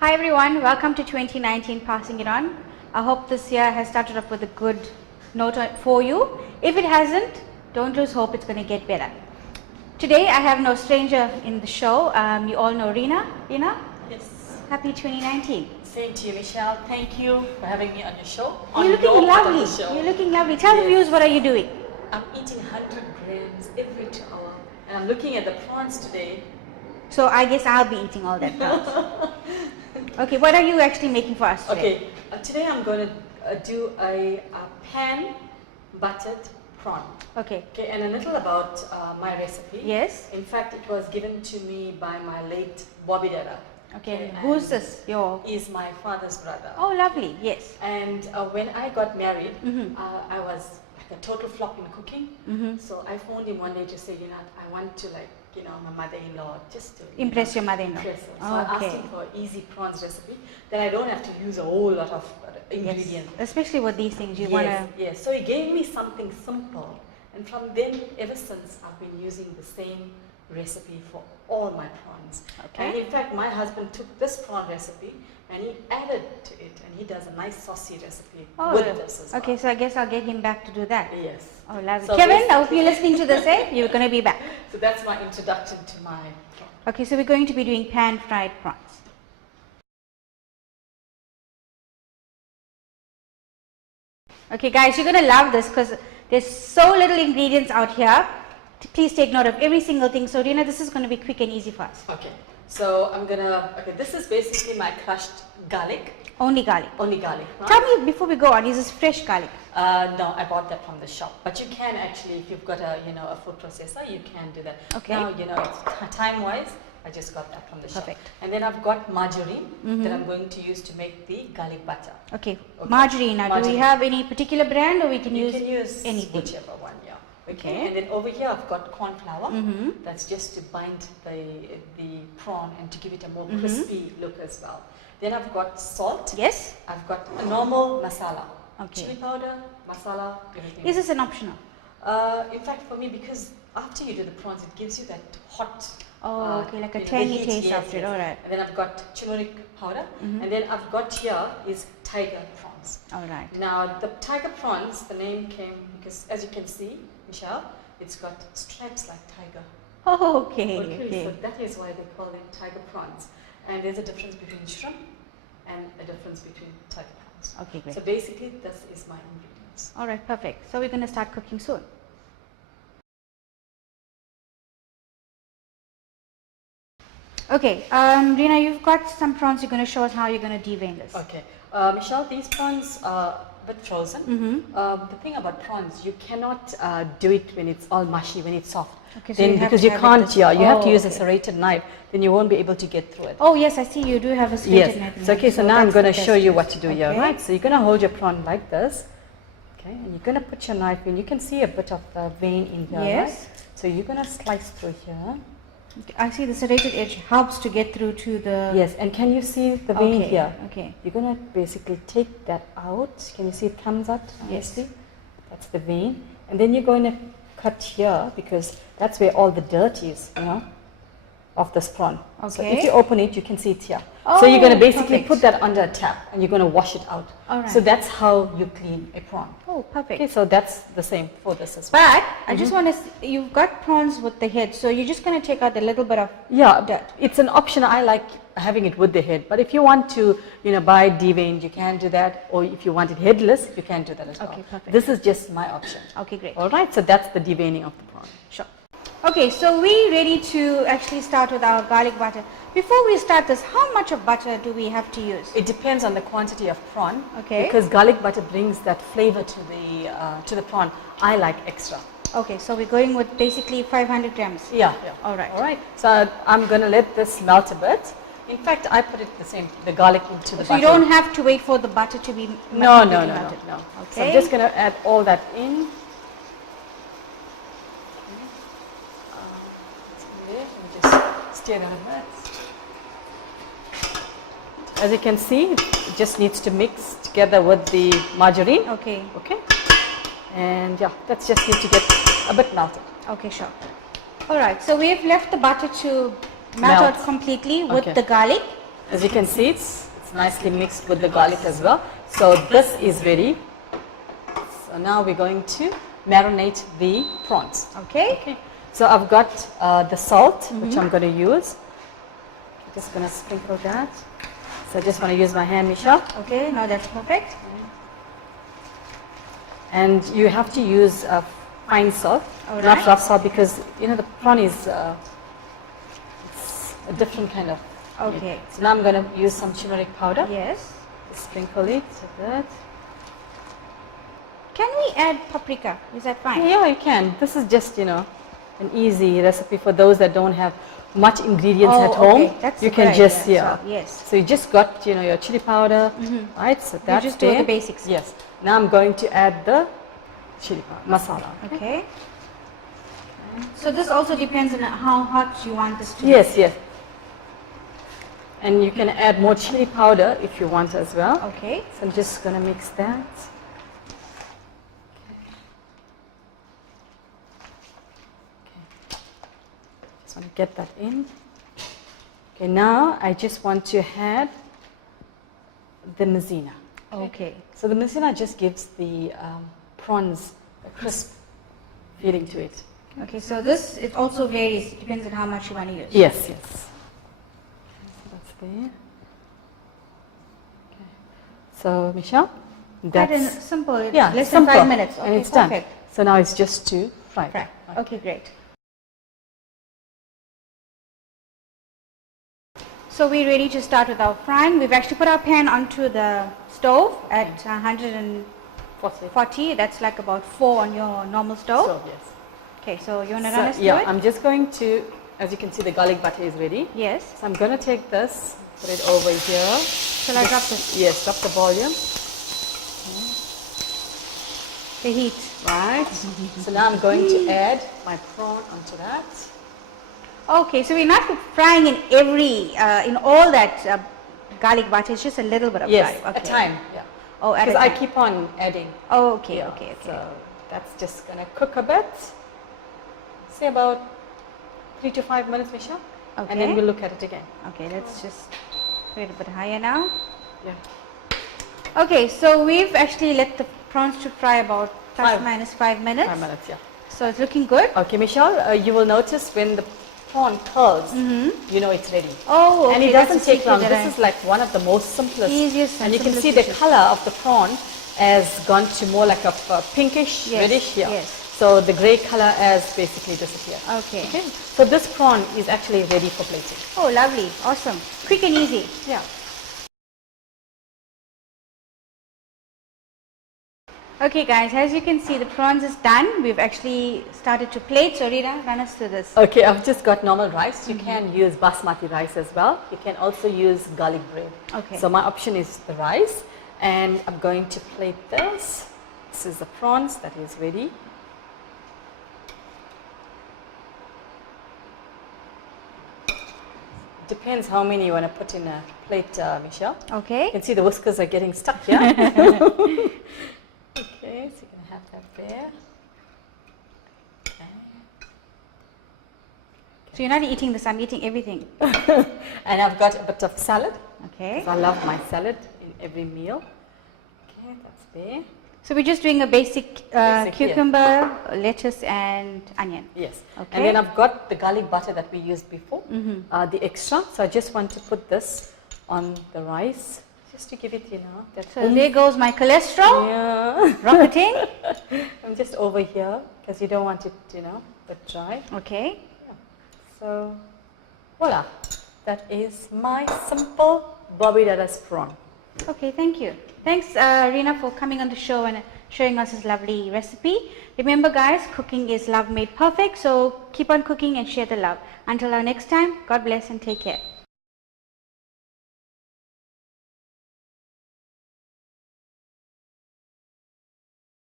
Hi everyone, welcome to 2019 Passing It On. I hope this year has started off with a good note for you. If it hasn't, don't lose hope, it's going to get better. Today I have no stranger in the show. You all know Reena. Reena? Yes. Happy 2019. Same to you, Michelle. Thank you for having me on your show. You're looking lovely. You're looking lovely. Tell the viewers, what are you doing? I'm eating 100 grams every 2 hours. And I'm looking at the prawns today. So I guess I'll be eating all that prawns. Okay, what are you actually making for us today? Okay, today I'm going to do a pan buttered prawn. Okay. Okay, and a little about my recipe. Yes. In fact, it was given to me by my late Bobby Dada. Okay, who's this? Is my father's brother. Oh, lovely, yes. And when I got married, I was like a total flop in cooking. So I phoned him one day to say, I want to my mother-in-law just to impress your mother-in-law. Impress her. So I asked him for an easy prawns recipe that I don't have to use a whole lot of ingredients. Yes. Especially with these things, you want to... Yes, so he gave me something simple. And from then, ever since, I've been using the same recipe for all my prawns. Okay. And in fact, my husband took this prawn recipe and he added to it, and he does a nice saucy recipe with this as well. Okay, so I guess I'll get him back to do that. Yes. Oh, lovely. So Kevin, I hope you're listening to this, eh? You're going to be back. So that's my introduction to my prawn. Okay, so we're going to be doing pan-fried prawns. Okay, guys, you're going to love this because there's so little ingredients out here. Please take note of every single thing. So, Reena, this is going to be quick and easy for us. Okay. So I'm gonna, this is basically my crushed garlic. Only garlic? Only garlic. Right? Tell me before we go on, is this fresh garlic? No, I bought that from the shop. But you can actually, if you've got a, a food processor, you can do that. Okay. Now, time-wise, I just got that from the shop. Perfect. And then I've got margarine that I'm going to use to make the garlic butter. Okay. Margarine. Now, do we have any particular brand or we can use anything? Whichever one, yeah. Okay, and then over here I've got corn flour. That's just to bind the prawn and to give it a more crispy look as well. Then I've got salt. Yes. I've got a normal masala. Okay. Chili powder, masala, everything. Is this an optional? In fact, for me, because after you do the prawns, it gives you that hot. Oh, okay, like a tangy taste after it. All right. And then I've got turmeric powder, and then I've got here is tiger prawns. All right. Now the tiger prawns, the name came because, as you can see, Michelle, it's got stripes like tiger. Oh, okay. So that is why they call them tiger prawns. And there's a difference between shrimp and a difference between tiger prawns. Okay, great. So basically, this is my ingredients. All right, perfect. So we're going to start cooking soon. Okay, Reena, you've got some prawns. You're going to show us how you're going to devein this. Okay. Michelle, these prawns are a bit frozen. The thing about prawns, you cannot do it when it's all mushy, when it's soft. Okay, so then because you can't, you have to use a serrated knife, then you won't be able to get through it. Oh yes, I see you do have a serrated knife. Yes. Okay, so now I'm going to show you what to do here, right? So you're going to hold your prawn like this, okay, and you're going to put your knife in. You can see a bit of the vein in here, right? So you're going to slice through here. I see the serrated edge helps to get through to the... Yes, and can you see the vein here? Okay. You're going to basically take that out. Can you see it comes out? Yes. That's the vein. And then you're going to cut here because that's where all the dirt is, of this prawn. Okay. So if you open it, you can see it here. Oh, so you're going to basically put that under a tap and you're going to wash it out. All right. So that's how you clean a prawn. Oh, perfect. Okay, so that's the same for this as well. But I just want to, you've got prawns with the head, so you're just going to take out a little bit of dirt. It's an option. I like having it with the head, but if you want to, buy deveined, you can do that, or if you want it headless, you can do that as well. Okay, perfect. This is just my option. Okay, great. All right, so that's the deveining of the prawn. Sure. Okay, so we're ready to actually start with our garlic butter. Before we start this, how much of butter do we have to use? It depends on the quantity of prawn. Okay. Because garlic butter brings that flavor to the prawn. I like extra. Okay, so we're going with basically 500 grams. Yeah. All right. All right. So I'm going to let this melt a bit. In fact, I put it the garlic into the butter. So you don't have to wait for the butter to be melted. No. Okay. So I'm just going to add all that in. Stir that a bit. As you can see, it just needs to mix together with the margarine. Okay. Okay. And yeah, that just needs to get a bit melted. Okay, sure. All right. So we've left the butter to melt out completely with the garlic. As you can see, it's nicely mixed with the garlic as well. So this is ready. So now we're going to marinate the prawns. Okay. So I've got the salt, which I'm going to use. I'm just going to sprinkle that. So I just want to use my hand, Michelle. Okay, now that's perfect. And you have to use fine salt, not rough salt, because the prawn is it's a different kind of. Okay. So now I'm going to use some turmeric powder. Yes. Sprinkle it like that. Can we add paprika? Is that fine? Yeah, you can. This is just an easy recipe for those that don't have much ingredients at home. Okay. That's you can just yes. So you just got your chili powder, right? So that's you just do the basics. Yes. Now I'm going to add the chili powder, masala. Okay. So this also depends on how hot you want this to be. Yes, yes. And you can add more chili powder if you want as well. Okay. So I'm just going to mix that. Just want to get that in. Okay, now I just want to add the maizena. Okay. So the maizena just gives the prawns a crisp feeling to it. Okay, so this, it also varies, it depends on how much you want to use. Yes, yes. So that's there. Okay. So Michelle, that's simple, yeah, less simple. than 5 minutes. Okay, and it's perfect. done. So now it's just to fry. Fry. Okay, great. So we're ready to start with our frying. We've actually put our pan onto the stove at 140. That's like about 4 on your normal stove. So, yes. Okay, so you want to run us through yeah, it? I'm just going to, as you can see, the garlic butter is ready. Yes. So I'm going to take this, put it over here. Shall I drop this? Yes, drop the volume. The heat. Right. So now I'm going to add my prawn onto that. Okay, so we're not frying in in all that garlic butter, it's just a little bit of yes, garlic. Okay. a time. Yeah. Oh, at a Because I time. keep on adding. Oh, okay, Yeah, okay. So that's just going to cook a bit. Say about 3 to 5 minutes, Michelle. Okay. And then we'll look at it again. Okay, let's just put it a bit higher now. Yeah. Okay, so we've actually let the prawns to fry about plus 5 minus 5 minutes. 5 minutes, yeah. So it's looking good. Okay, Michelle, you will notice when the prawn curls, you know it's ready. Oh, okay. And it that's doesn't a take secret long. that This is like one of the most simplest. Easiest and you can simplest see the dishes. color of the prawn has gone to more like a pinkish, Yes, reddish. Yeah. yes. So the grey color has basically disappeared. Okay. So this prawn is actually ready for plating. Oh, lovely. Awesome. Quick and easy. Yeah. Okay guys, as you can see the prawns is done. We've actually started to plate. So Reena, run us through this. Okay, I've just got normal rice. You can use basmati rice as well. You can also use garlic bread. Okay. So my option is the rice, and I'm going to plate this. This is the prawns that is ready. Depends how many you want to put in a plate, Michelle. Okay. You can see the whiskers are getting stuck here. Okay, so you can have that there. Okay. So you're not eating this, I'm eating everything. And I've got a bit of salad. Okay. So I love my salad in every meal. Okay, that's there. So we're just doing a basic, Basic, cucumber, lettuce and onion. Yes. Okay. And then I've got the garlic butter that we used before, the extra. So I just want to put this on the rice, just to give it, that. So there goes my cholesterol, Yeah. rocketing. I'm just over here because you don't want it, but dry. Okay. So, voila. That is my simple Bobby Dada's prawn. Okay, thank you. Thanks, Reena, for coming on the show and showing us this lovely recipe. Remember, guys, cooking is love made perfect. So keep on cooking and share the love. Until our next time, God bless and take care.